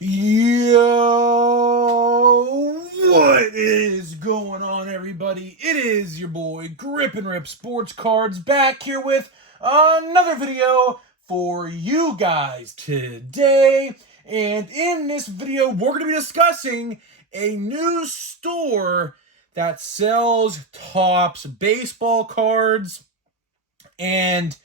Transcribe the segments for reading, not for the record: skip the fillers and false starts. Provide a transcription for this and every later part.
Yo, what is going on, everybody? It is your boy Grip and Rip Sports Cards back here with another video for you guys today. And in this video, we're going to be discussing a new store that sells Topps baseball cards. And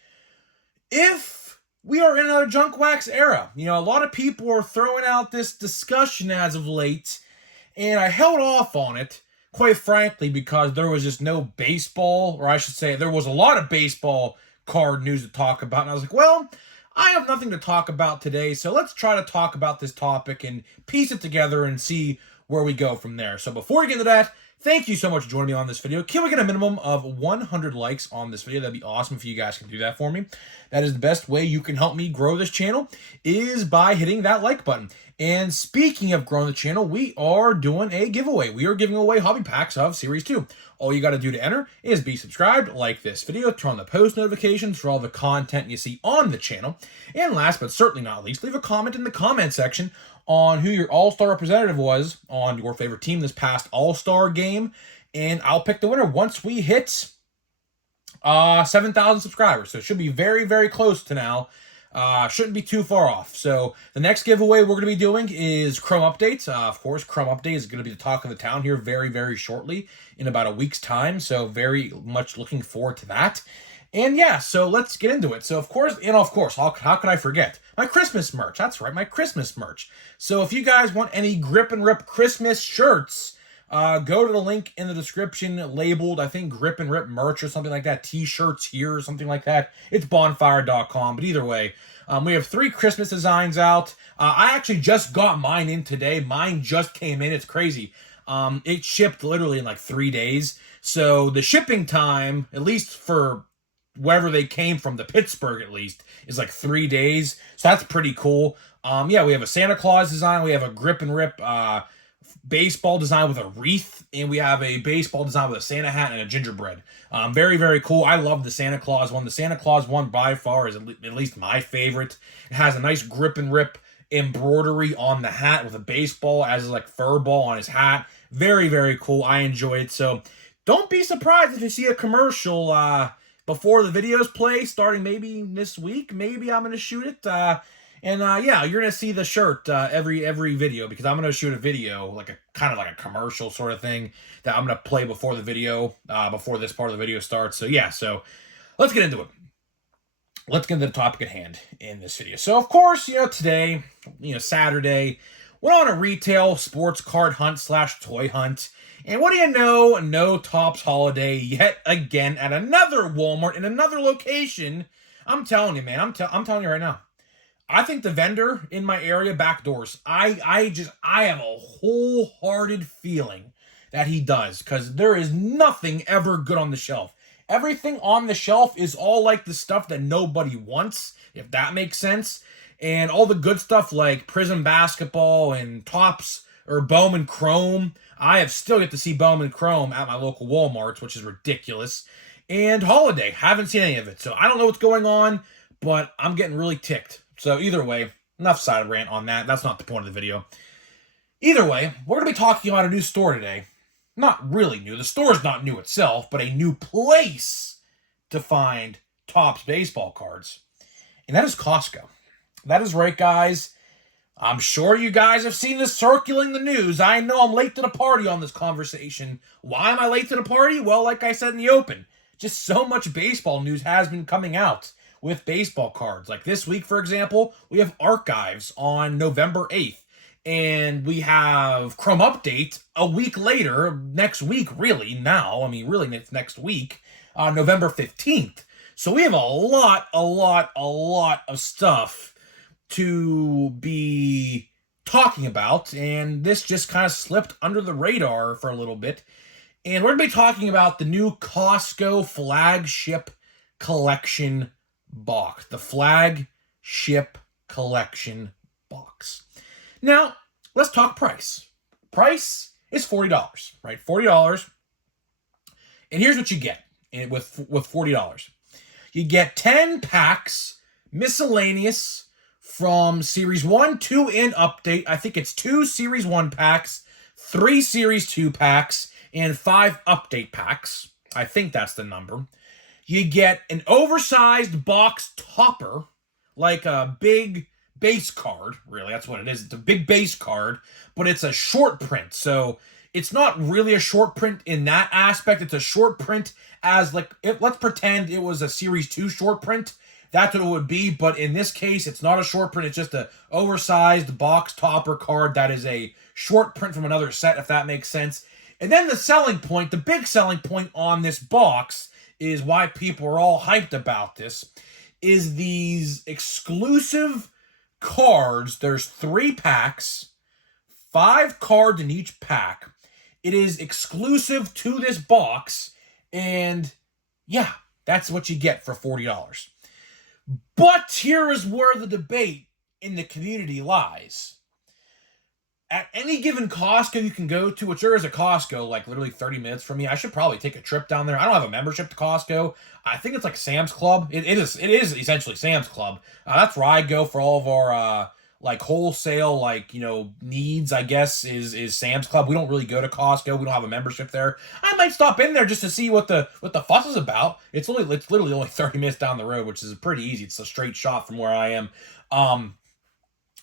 if we are in another junk wax era, a lot of people are throwing out this discussion as of late, and I held off on it, quite frankly, because there was just no baseball, or I should say, there was a lot of baseball card news to talk about, and I was like, well, I have nothing to talk about today, so let's try to talk about this topic and piece it together and see where we go from there. So before we get into that, thank you so much for joining me on this video. Can we get a minimum of 100 likes on this video? That'd be awesome if you guys can do that for me. That is the best way you can help me grow this channel, is by hitting that like button. And speaking of growing the channel, we are doing a giveaway. We are giving away hobby packs of Series 2. All you got to do to enter is be subscribed, like this video, turn on the post notifications for all the content you see on the channel. And last but certainly not least, leave a comment in the comment section on who your All-Star representative was on your favorite team this past All-Star game. And I'll pick the winner once we hit 7,000 subscribers. So it should be very, very close to now. Shouldn't be too far off. So the next giveaway we're going to be doing is Chrome Updates. Of course, Chrome Update is going to be the talk of the town here very, very shortly, in about a week's time. So very much looking forward to that. And yeah, so let's get into it. So of course, how could I forget? My Christmas merch. That's right, my Christmas merch. So if you guys want any Grip and Rip Christmas shirts, go to the link in the description labeled, I think, Grip and Rip merch or something like that. T-shirts here or something like that. It's bonfire.com. But either way, we have 3 Christmas designs out. I actually just got mine in today. Mine just came in. It's crazy. It shipped literally in like 3 days. So the shipping time, at least for wherever they came from, the Pittsburgh at least, is like 3 days. So that's pretty cool. Yeah, we have a Santa Claus design. We have a Grip and Rip baseball design with a wreath, and we have a baseball design with a Santa hat and a gingerbread. Very, very cool. I love the Santa Claus one. The Santa Claus one by far is at least my favorite. It has a nice Grip and Rip embroidery on the hat with a baseball as like fur ball on his hat. Very, very cool. I enjoy it. So don't be surprised if you see a commercial before the videos play, starting maybe this week. Maybe I'm going to shoot it. Yeah, you're going to see the shirt every video, because I'm going to shoot a video, like a kind of like a commercial sort of thing that I'm going to play before the video, before this part of the video starts. So yeah, so let's get into it. Let's get into the topic at hand in this video. So of course, today, Saturday, went on a retail sports card hunt / toy hunt. And what do you know? No Topps holiday yet again at another Walmart in another location. I'm telling you, man. I'm telling you right now. I think the vendor in my area backdoors. I have a wholehearted feeling that he does, because there is nothing ever good on the shelf. Everything on the shelf is all like the stuff that nobody wants, if that makes sense. And all the good stuff like Prism Basketball and Topps or Bowman Chrome. I have still yet to see Bowman Chrome at my local Walmarts, which is ridiculous. And Holiday, haven't seen any of it. So I don't know what's going on, but I'm getting really ticked. So either way, enough side rant on that. That's not the point of the video. Either way, we're going to be talking about a new store today. Not really new. The store's not new itself, but a new place to find Topps baseball cards. And that is Costco. That is right, guys. I'm sure you guys have seen this circulating the news. I know I'm late to the party on this conversation. Why am I late to the party? Well, like I said in the open, just so much baseball news has been coming out with baseball cards. Like this week, for example, we have Archives on November 8th. And we have Chrome Update a week later, next week, really, now. I mean, really, it's next week, November 15th. So we have a lot of stuff to be talking about, and this just kind of slipped under the radar for a little bit. And we're going to be talking about the new Costco Flagship Collection Box. The Flagship Collection Box. Now, let's talk price. Price is $40, right? $40. And here's what you get with $40. You get 10 packs, miscellaneous, from Series 1, 2, and Update. I think it's 2 Series 1 packs, 3 Series 2 packs, and 5 Update packs. I think that's the number. You get an oversized box topper, like a big base card. Really, that's what it is. It's a big base card, but it's a short print. So it's not really a short print in that aspect. It's a short print as like, let's pretend it was a Series 2 short print. That's what it would be. But in this case, it's not a short print. It's just an oversized box topper card that is a short print from another set, if that makes sense. And then the selling point, the big selling point on this box is why people are all hyped about this, is these exclusive cards. There's 3 packs, 5 cards in each pack. It is exclusive to this box, and yeah, that's what you get for $40. But here is where the debate in the community lies. At any given Costco you can go to, which there is a Costco like literally 30 minutes from me. I should probably take a trip down there. I don't have a membership to Costco. I think it's like Sam's Club. It is essentially Sam's Club. That's where I go for all of our like wholesale, like, you know, needs, I guess, is Sam's Club. We don't really go to Costco. We don't have a membership there. I might stop in there just to see what the fuss is about. It's literally only 30 minutes down the road, which is pretty easy. It's a straight shot from where I am.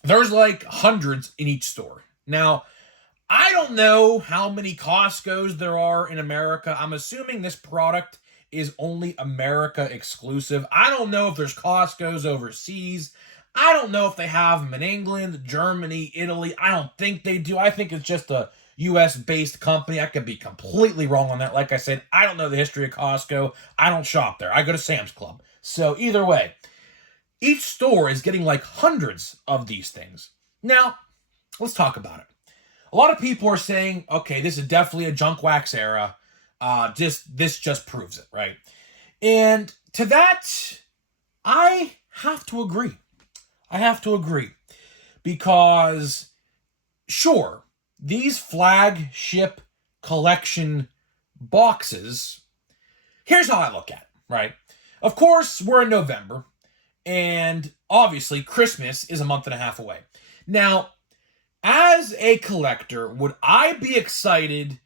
There's like hundreds in each store. Now, I don't know how many Costcos there are in America. I'm assuming this product is only America exclusive. I don't know if there's Costcos overseas. I don't know if they have them in England, Germany, Italy. I don't think they do. I think it's just a US-based company. I could be completely wrong on that. Like I said, I don't know the history of Costco. I don't shop there. I go to Sam's Club. So either way, each store is getting like hundreds of these things. Now, let's talk about it. A lot of people are saying, okay, this is definitely a junk wax era. This just proves it, right? And to that, I have to agree. Because, sure, these flagship collection boxes, here's how I look at it, right? Of course, we're in November, and obviously Christmas is a month and a half away. Now, as a collector, would I be excited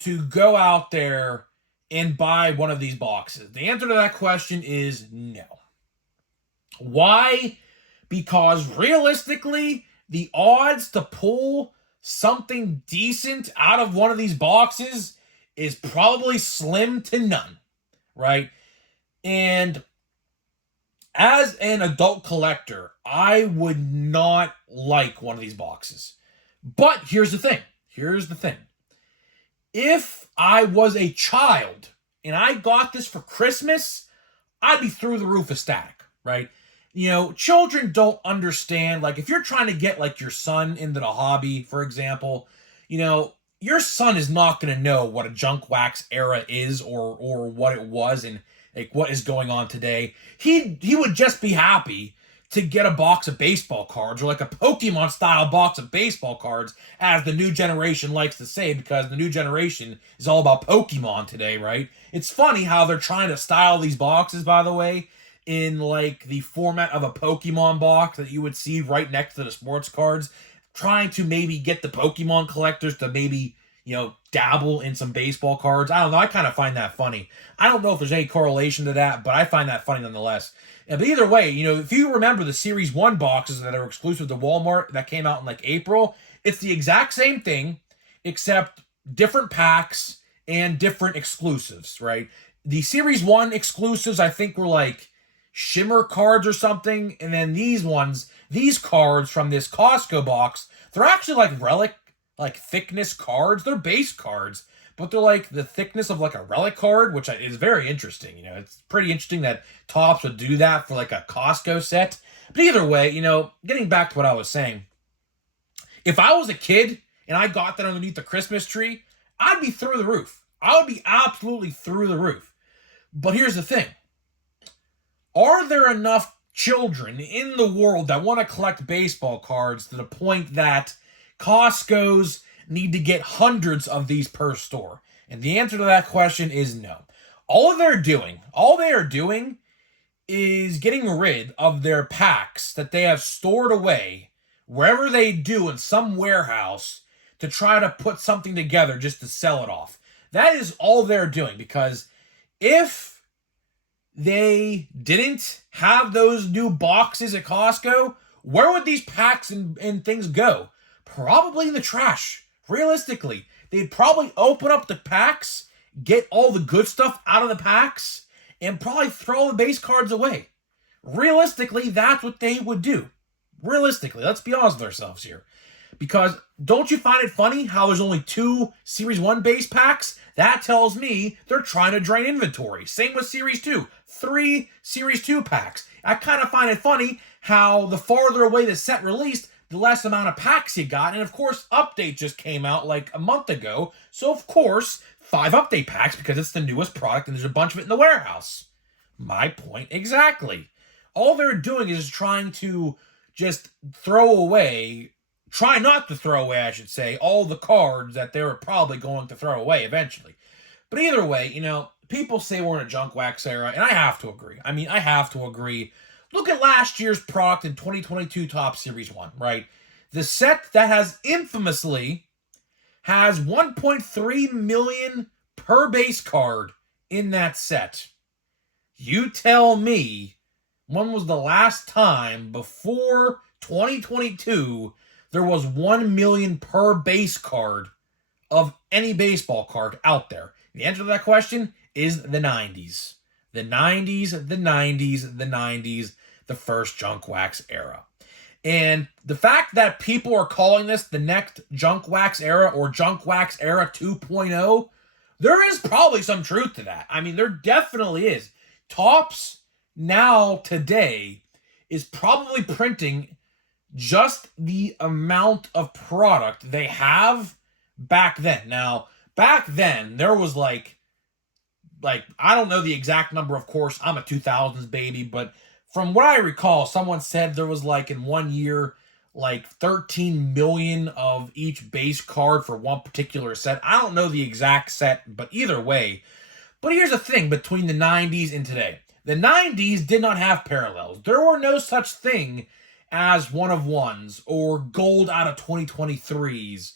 to go out there and buy one of these boxes? The answer to that question is no. Why? Because realistically, the odds to pull something decent out of one of these boxes is probably slim to none, right? And as an adult collector, I would not like one of these boxes. But here's the thing. If I was a child and I got this for Christmas, I'd be through the roof ecstatic, right? You know, children don't understand. Like, if you're trying to get, like, your son into the hobby, for example, you know, your son is not going to know what a junk wax era is or what it was and, like, what is going on today. He would just be happy to get a box of baseball cards, or like a Pokemon-style box of baseball cards, as the new generation likes to say, because the new generation is all about Pokemon today, right? It's funny how they're trying to style these boxes, by the way, in like the format of a Pokemon box that you would see right next to the sports cards, trying to maybe get the Pokemon collectors to maybe, you know, dabble in some baseball cards. I don't know. I kind of find that funny. I don't know if there's any correlation to that, but I find that funny nonetheless. But either way, you know, if you remember the Series 1 boxes that are exclusive to Walmart that came out in like April, it's the exact same thing, except different packs and different exclusives, right? The Series 1 exclusives, I think, were like shimmer cards or something. And then these cards from this Costco box, they're actually like relic, like thickness cards. They're base cards, but they're like the thickness of like a relic card, which is very interesting. You know, it's pretty interesting that Topps would do that for like a Costco set. But either way, you know, getting back to what I was saying, if I was a kid and I got that underneath the Christmas tree, I'd be through the roof. I would be absolutely through the roof. But here's the thing. Are there enough children in the world that want to collect baseball cards to the point that Costco's need to get hundreds of these per store? And the answer to that question is no. All they are doing is getting rid of their packs that they have stored away wherever they do in some warehouse to try to put something together just to sell it off. That is all they're doing, because if they didn't have those new boxes at Costco, where would these packs and things go? Probably in the trash. Realistically, they'd probably open up the packs, get all the good stuff out of the packs, and probably throw the base cards away. Realistically, that's what they would do. Realistically, let's be honest with ourselves here. Because don't you find it funny how there's only 2 Series 1 base packs? That tells me they're trying to drain inventory. Same with Series 2. 3 Series 2 packs. I kind of find it funny how the farther away the set released, the less amount of packs you got. And of course, Update just came out like a month ago. So of course, 5 Update packs because it's the newest product and there's a bunch of it in the warehouse. My point exactly. All they're doing is trying to just try not to throw away, I should say, all the cards that they were probably going to throw away eventually. But either way, people say we're in a junk wax era, and I have to agree. I have to agree. Look at last year's product in 2022 Topps Series 1, right? The set that has 1.3 million per base card in that set. You tell me, when was the last time before 2022 there was 1 million per base card of any baseball card out there? The answer to that question is the 90s. The 90s, the 90s, the 90s, the first junk wax era. And the fact that people are calling this the next junk wax era or junk wax era 2.0, there is probably some truth to that. There definitely is. Topps now today is probably printing just the amount of product they have back then. Now, back then, there was like I don't know the exact number, of course. I'm a 2000s baby, but from what I recall, someone said there was in 1 year, 13 million of each base card for one particular set. I don't know the exact set, but either way. But here's the thing between the 90s and today. The 90s did not have parallels. There were no such thing as one-of-ones or gold out of 2023s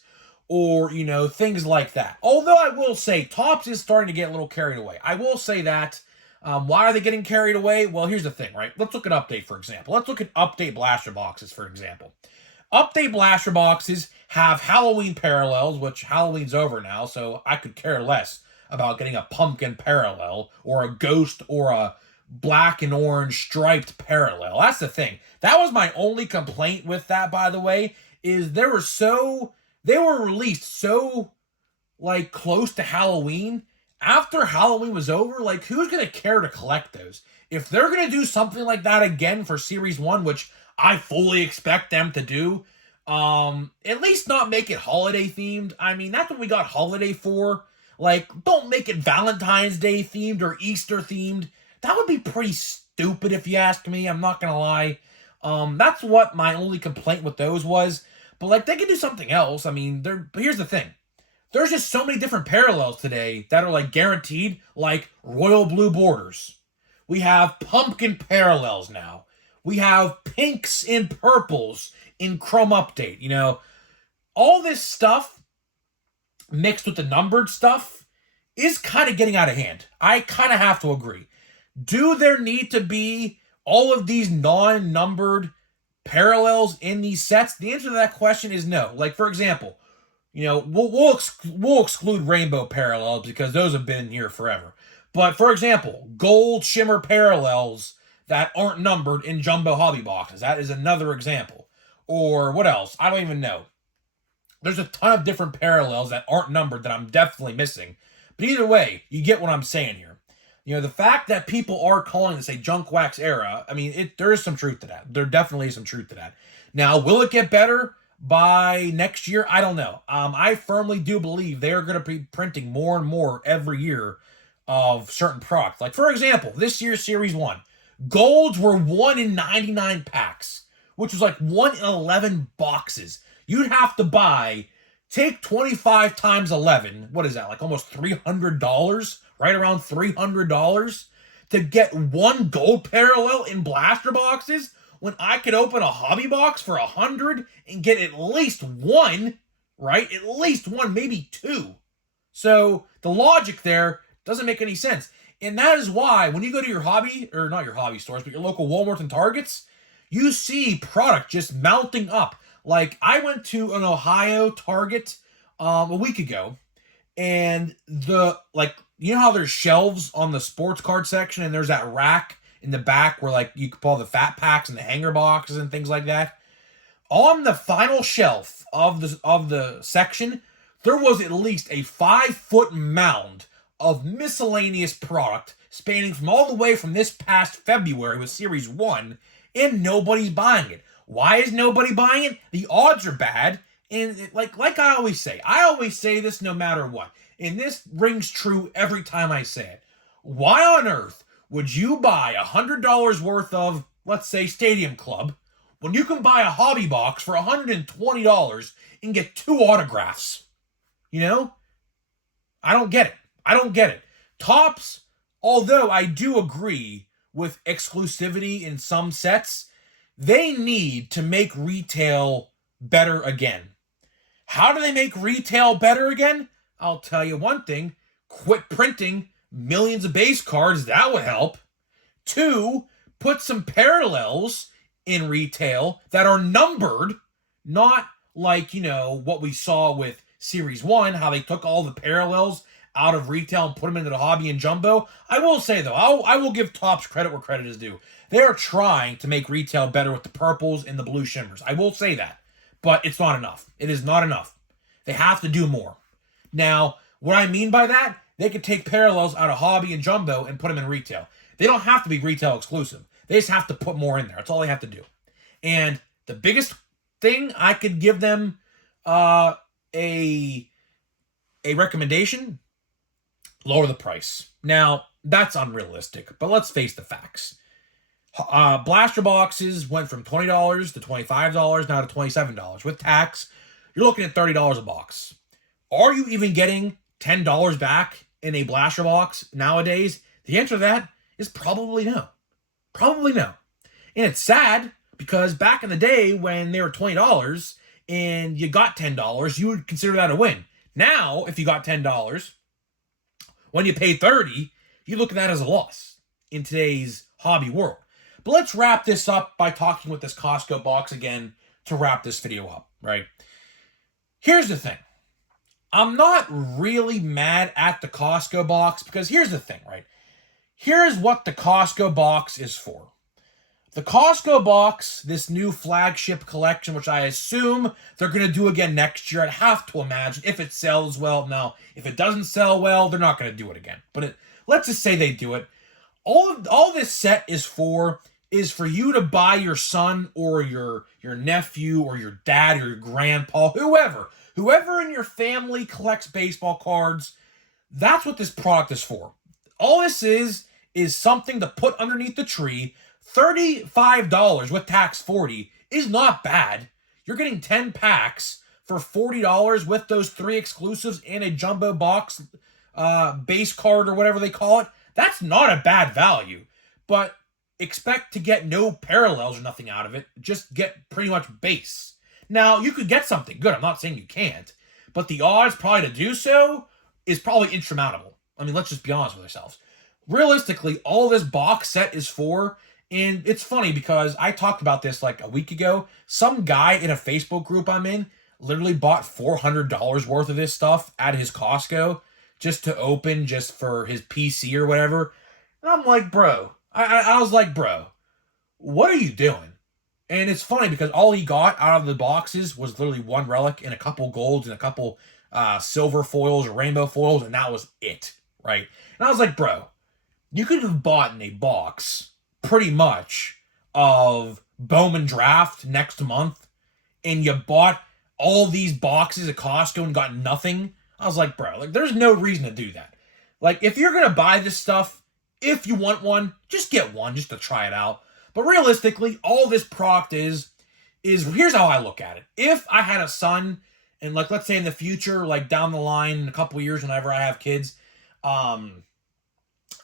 or, things like that. Although I will say Topps is starting to get a little carried away. I will say that. Why are they getting carried away? Well, here's the thing, right? Let's look at Update, for example. Let's look at Update Blaster Boxes, for example. Update Blaster Boxes have Halloween parallels, which Halloween's over now, so I could care less about getting a pumpkin parallel or a ghost or a black and orange striped parallel. That's the thing. That was my only complaint with that, by the way, is they were released so close to Halloween. After Halloween was over, who's going to care to collect those? If they're going to do something like that again for Series 1, which I fully expect them to do, at least not make it holiday themed. That's what we got holiday for. Don't make it Valentine's Day themed or Easter themed. That would be pretty stupid if you ask me. I'm not going to lie. That's what my only complaint with those was. But they can do something else. But here's the thing. There's just so many different parallels today that are guaranteed, royal blue borders. We have pumpkin parallels now. We have pinks and purples in Chrome Update. All this stuff mixed with the numbered stuff is kind of getting out of hand. I kind of have to agree. Do there need to be all of these non-numbered parallels in these sets? The answer to that question is no. For example, we'll exclude rainbow parallels because those have been here forever. But for example, gold shimmer parallels that aren't numbered in jumbo hobby boxes. That is another example. Or what else? I don't even know. There's a ton of different parallels that aren't numbered that I'm definitely missing. But either way, you get what I'm saying here. The fact that people are calling this a junk wax era, there is some truth to that. There definitely is some truth to that. Now, will it get better by next year? I don't know. I firmly do believe they are going to be printing more and more every year of certain products. For example, this year's Series 1, golds were 1 in 99 packs, which was 1 in 11 boxes. You'd have to take 25 times 11. What is that? Almost $300? Right around $300 to get one gold parallel in blaster boxes when I could open a hobby box for 100 and get at least one, right? At least one, maybe two. So the logic there doesn't make any sense. And that is why when you go to your hobby, or not your hobby stores, but your local Walmart and Targets, you see product just mounting up. Like I went to an Ohio Target a week ago, and you know how there's shelves on the sports card section, and there's that rack in the back where like you could pull the fat packs and the hanger boxes and things like that. On the final shelf of the section, there was at least a 5-foot mound of miscellaneous product spanning from all the way from this past February with Series 1, and nobody's buying it. Why is nobody buying it? The odds are bad, and like I always say this no matter what, and this rings true every time I say it. Why on earth would you buy $100 worth of, let's say, Stadium Club, when you can buy a hobby box for $120 and get 2 autographs? You know? I don't get it. Topps, although I do agree with exclusivity in some sets, they need to make retail better again. How do they make retail better again? I'll tell you one thing. Quit printing millions of base cards. That would help. 2, put some parallels in retail that are numbered, not like, what we saw with Series 1, how they took all the parallels out of retail and put them into the hobby and jumbo. I will say, though, I will give Topps credit where credit is due. They are trying to make retail better with the purples and the blue shimmers. I will say that. But it's not enough. It is not enough. They have to do more. Now, what I mean by that, they could take parallels out of hobby and jumbo and put them in retail. They don't have to be retail exclusive. They just have to put more in there. That's all they have to do. And the biggest thing I could give them a recommendation, lower the price. Now, that's unrealistic, but let's face the facts. Blaster boxes went from $20 to $25, now to $27. With tax, you're looking at $30 a box. Are you even getting $10 back in a blaster box nowadays? The answer to that is probably no. Probably no. And it's sad because back in the day when they were $20 and you got $10, you would consider that a win. Now, if you got $10, when you pay $30, you look at that as a loss in today's hobby world. But let's wrap this up by talking with this Costco box again to wrap this video up, right? Here's the thing. I'm not really mad at the Costco box because here's the thing, right? Here's what the Costco box is for. The Costco box, this new flagship collection, which I assume they're going to do again next year. I'd have to imagine if it sells well. Now, if it doesn't sell well, they're not going to do it again. But let's just say they do it. All this set is for you to buy your son or your nephew or your dad or your grandpa, whoever in your family collects baseball cards. That's what this product is for. All this is something to put underneath the tree. $35 with tax $40 is not bad. You're getting 10 packs for $40 with those 3 exclusives and a jumbo box base card or whatever they call it. That's not a bad value. But expect to get no parallels or nothing out of it. Just get pretty much base. Now, you could get something good. I'm not saying you can't. But the odds probably to do so is probably insurmountable. I mean, let's just be honest with ourselves. Realistically, all this box set is for, and it's funny because I talked about this like a week ago. Some guy in a Facebook group I'm in literally bought $400 worth of this stuff at his Costco just to open just for his PC or whatever. And I'm like, bro, I was like, bro, what are you doing? And it's funny because all he got out of the boxes was literally 1 relic and a couple golds and a couple silver foils or rainbow foils, and that was it, right? And I was like, bro, you could have bought in a box pretty much of Bowman Draft next month, and you bought all these boxes at Costco and got nothing. I was like, bro, there's no reason to do that. If you're going to buy this stuff, if you want one, just get one just to try it out. But realistically, all this product is here's how I look at it. If I had a son, and let's say in the future, down the line in a couple of years, whenever I have kids,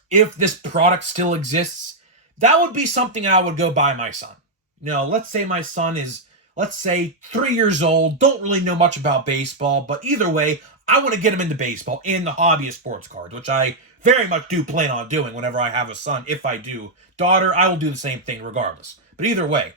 if this product still exists, that would be something I would go buy my son. Let's say my son is, let's say, 3 years old, don't really know much about baseball, but either way, I want to get him into baseball and the hobby of sports cards, which I very much do plan on doing whenever I have a son. If I do daughter, I will do the same thing regardless. But either way,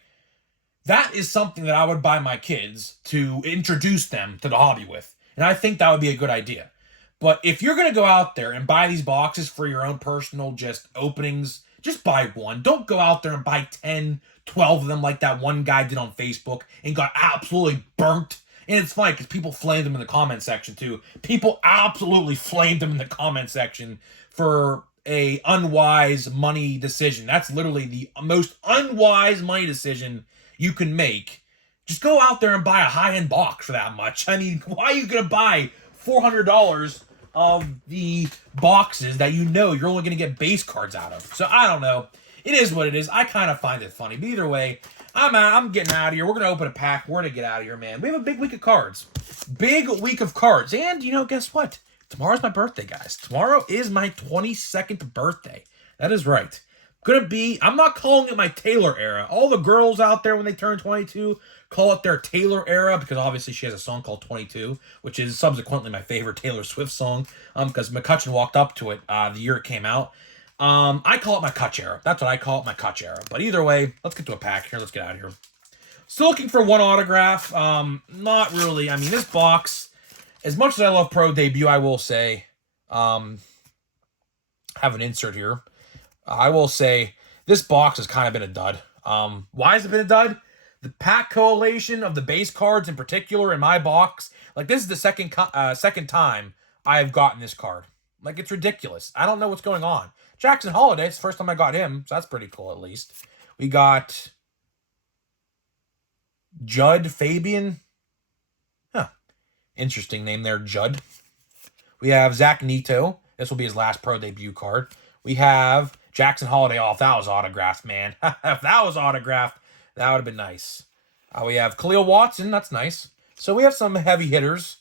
that is something that I would buy my kids to introduce them to the hobby with. And I think that would be a good idea. But if you're going to go out there and buy these boxes for your own personal just openings, just buy one. Don't go out there and buy 10, 12 of them like that one guy did on Facebook and got absolutely burnt. And it's funny because people flamed him in the comment section too. People absolutely flamed him in the comment section for a unwise money decision. That's literally the most unwise money decision you can make. Just go out there and buy a high-end box for that much. I mean, why are you going to buy $400 of the boxes that you're only going to get base cards out of? So I don't know. It is what it is. I kind of find it funny. But either way, I'm getting out of here. We're going to open a pack. We're going to get out of here, man. We have a big week of cards. Big week of cards. And, guess what? Tomorrow's my birthday, guys. Tomorrow is my 22nd birthday. That is right. I'm not calling it my Taylor era. All the girls out there when they turn 22 call it their Taylor era because obviously she has a song called 22, which is subsequently my favorite Taylor Swift song because McCutcheon walked up to it the year it came out. I call it my Kutch era. That's what I call it, my Kutch era. But either way, let's get to a pack here. Let's get out of here. Still looking for one autograph. Not really. I mean, this box, as much as I love Pro Debut, I will say, have an insert here. I will say this box has kind of been a dud. Why has it been a dud? The pack collation of the base cards in particular in my box, like this is the second time I have gotten this card. Like, it's ridiculous. I don't know what's going on. Jackson Holiday, it's the first time I got him, so that's pretty cool at least. We got Judd Fabian. Huh. Interesting name there, Judd. We have Zach Neto. This will be his last Pro Debut card. We have Jackson Holiday. Oh, if that was autographed, man. If that was autographed, that would have been nice. We have Khalil Watson. That's nice. So we have some heavy hitters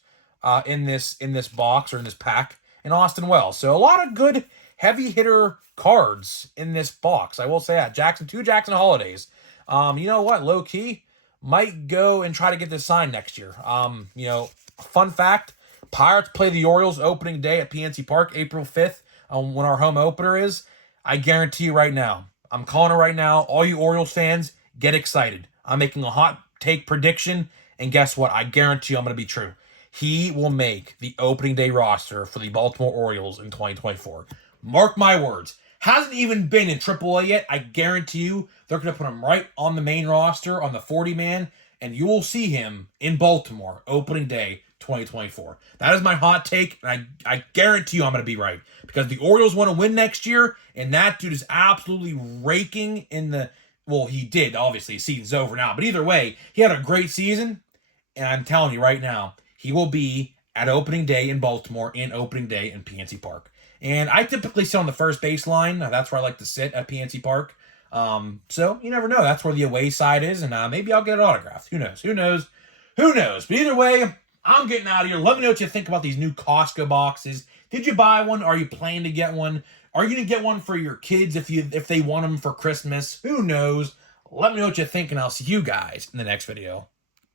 in this box or in this pack. And Austin Wells. So a lot of good heavy hitter cards in this box. I will say that. Two Jackson Holidays. You know what? Low key, might go and try to get this signed next year. Fun fact, Pirates play the Orioles opening day at PNC Park, April 5th, when our home opener is. I guarantee you right now, I'm calling it right now, all you Orioles fans, get excited. I'm making a hot take prediction, and guess what? I guarantee you I'm going to be true. He will make the opening day roster for the Baltimore Orioles in 2024. Mark my words. Hasn't even been in AAA yet. I guarantee you they're going to put him right on the main roster, on the 40-man, and you will see him in Baltimore opening day 2024. That is my hot take, and I guarantee you I'm going to be right. Because the Orioles want to win next year, and that dude is absolutely raking in the... Well, he did, obviously. The season's over now. But either way, he had a great season, and I'm telling you right now, he will be at opening day in Baltimore and opening day in PNC Park. And I typically sit on the first baseline. That's where I like to sit at PNC Park. So you never know. That's where the away side is. And maybe I'll get it autographed. Who knows? But either way, I'm getting out of here. Let me know what you think about these new Costco boxes. Did you buy one? Are you planning to get one? Are you going to get one for your kids if they want them for Christmas? Who knows? Let me know what you think, and I'll see you guys in the next video.